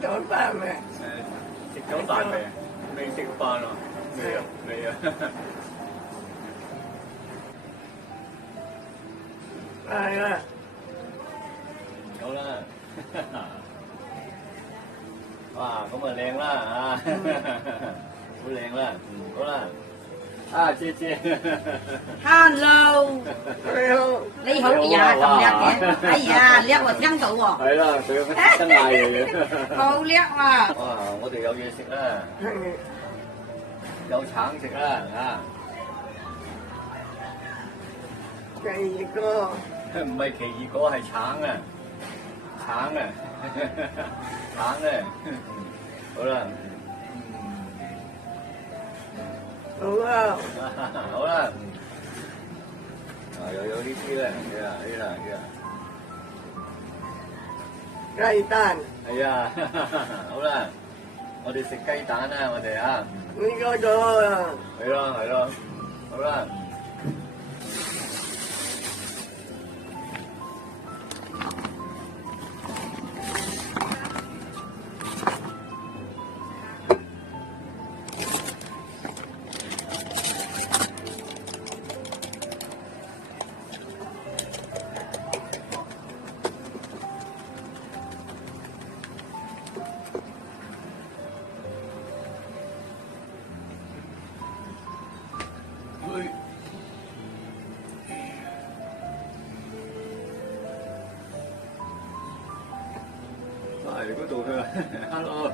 早飯未？食咗飯未？未食飯啊？未啊？未啊？係啦，好啦，哇，咁啊靚啦啊，好靚啦，好啦，啊姐姐 Hello，你好，你好呀，咁叻嘅，哎呀，叻喎，聽到喎，係啦，佢有乜真嗌嚟嘅，好叻喎，哇，我哋有嘢食啦，有橙食啦啊，第二個唔係奇異果係橙啊，橙啊，橙咧，好啦。好啊，好啦，又有呢啲咧，呢啦，雞蛋，係啊，好啦，我哋食雞蛋啦，我哋啊，呢個咗啊，係咯，好啦。嚟嗰度去啦 ，hello，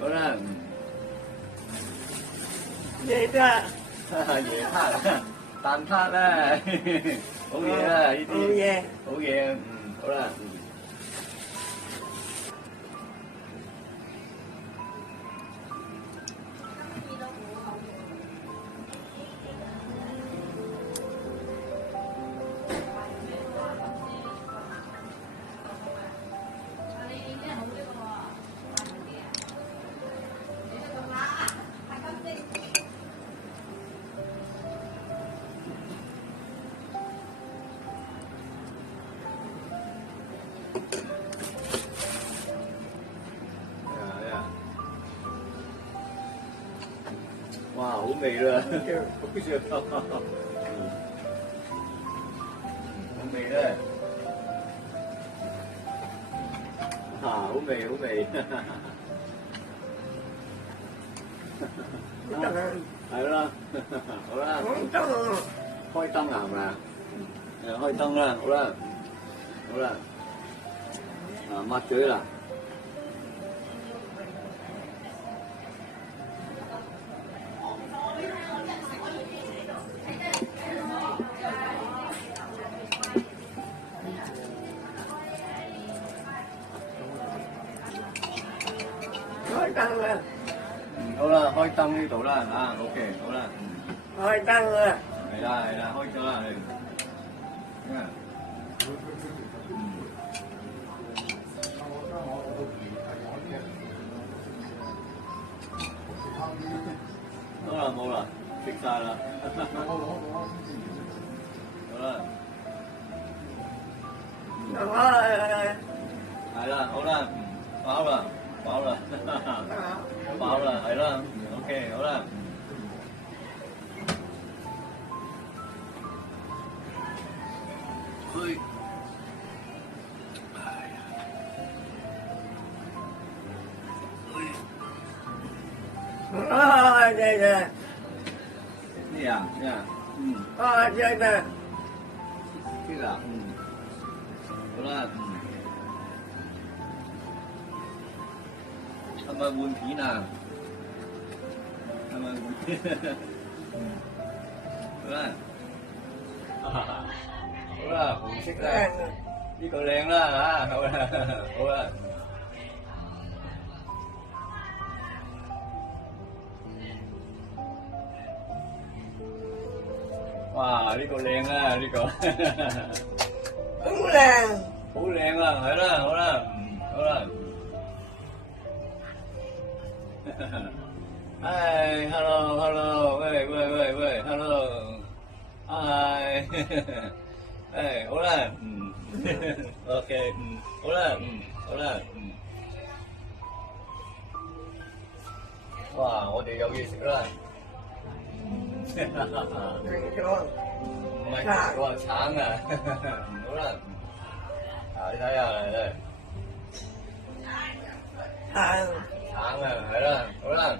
好啦，嘢啫，椰撻、蛋撻啦，好嘢啦呢好啲，嘢，好嘢，好啦。哇，好味啦！好似好味咧，好味好味，係啦，好啦，開燈啊，係咪啊？開燈啦，好啦，好啦，抹嘴啦。開燈啦，好啦，開燈呢度啦，啊，OK，好啦，開燈啦，係啦，開咗啦，好啦，冇啦，食晒啦，好啦，係啦，好啦，飽啦，飽啦，飽啦，係啦，OK，好啦。去，啊，對對，呢啊，啊，對對，呢啦，好啦，係咪換片啊？係咪換片？好啦，好啦，紅色啦，呢個靚啦嚇，好啦，好啦。哇！呢個靚啦，呢個好靚，好靚啊，係啦，好啦，好啦。唉 ，hello，喂，hello，唉，唉，好啦， OK，好啦，好啦，哇，我哋有嘢食啦，你說唔係我話橙啊，好啦，你睇下嚟，糖橙啊，係啦，好啦。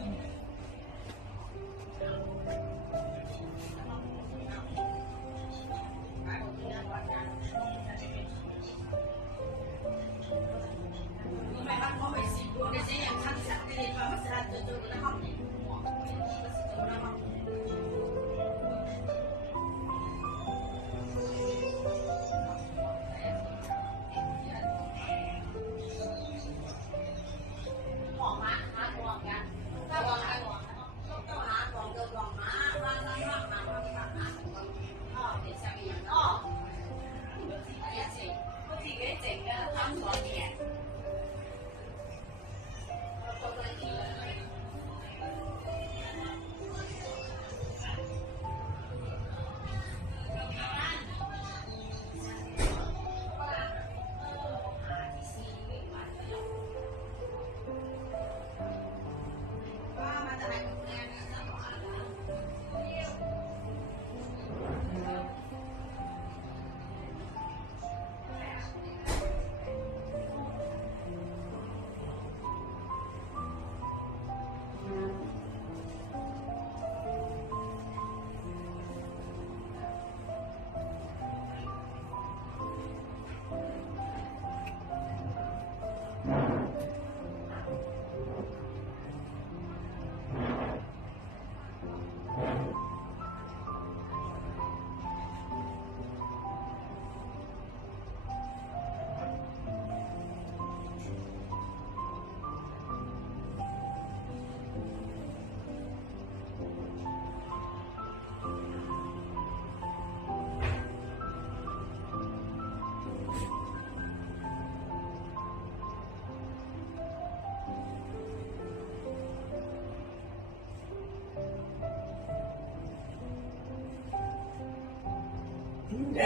這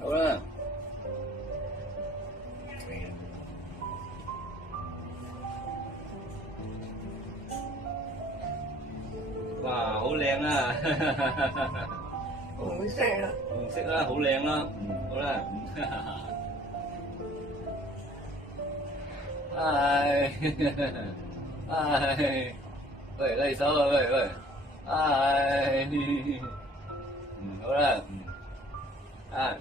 好啦，哇，好靚啊！紅色啦，紅色啦，好靚啦，好啦，唉，唉，喂，拉手啊，喂喂，唉，好啦，啊。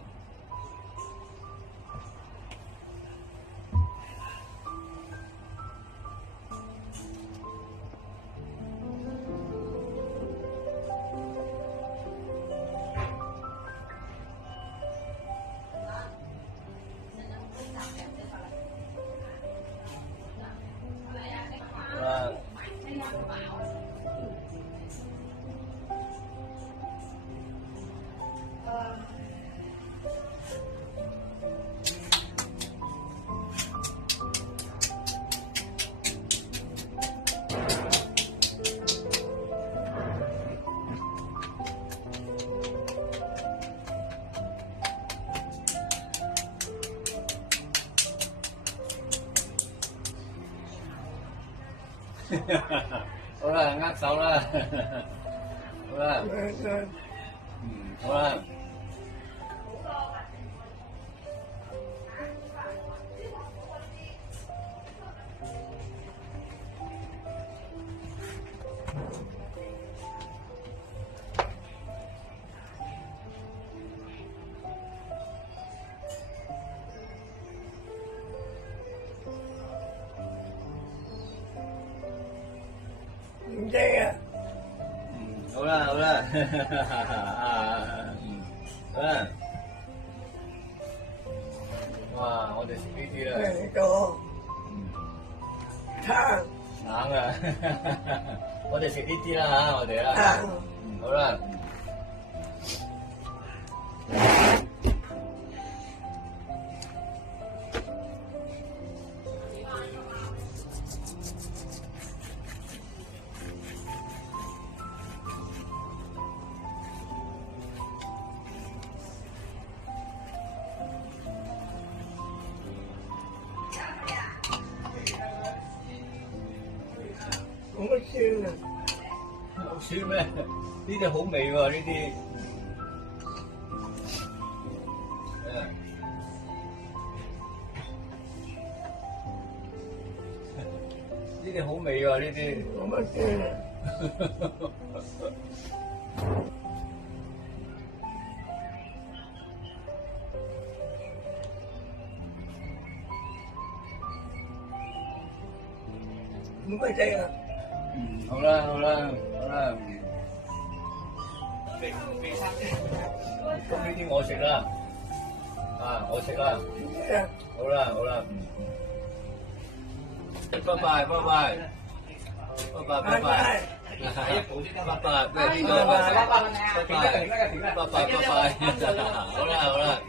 好啦，握手啦，好啦，好啦。唔知啊，好啦好啦，好啦，哇！我哋食呢啲啦，呢個糖硬啊！我哋食呢啲啦嚇，我哋啦，糖好啦。酸啊！好酸咩？呢啲好味喎，呢啲。呢啲好味喎，呢啲。冇乜酸啊！唔該食啊！好啦好啦好啦，咁呢啲我食啦，我食啦，好啦好啦，拜拜拜拜拜拜拜拜，拜拜拜拜拜拜拜，好啦好啦。